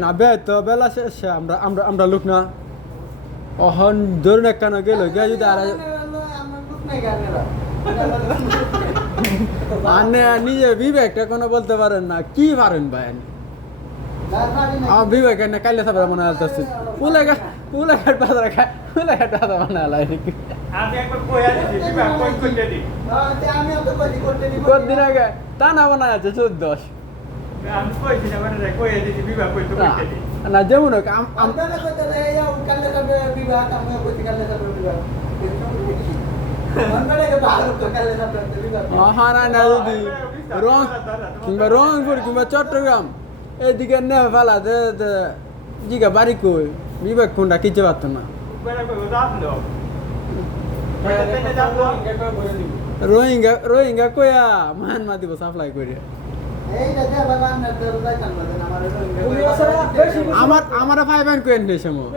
না বে তো বেলা শেষে আমরা লোক না অহন ধরুন একখানা গেল গিয়ে যদি আর আনে নিজে বিবেকটা কোনো বলতে পারেন না কি পারেন ভাই আমার বিবেক এনে কাইলে সাবার মনে হচ্ছে পুলেঘাট বাজার খায় পুলেঘাট বাজার মনে হলো কতদিন আগে তা না মনে আছে 14 না যেমন হোক যদি রংপুর কিংবা চট্টগ্রাম এইদিকে নেওয়া ফেলা জিগা বাড়ি কই বিবেক কোনটা কিছু পারতো না রোহিঙ্গা কইয়া মায়ানমার দিব সাপ্লাই করিয়া আমার 5 পয়েন্ট কইন সময়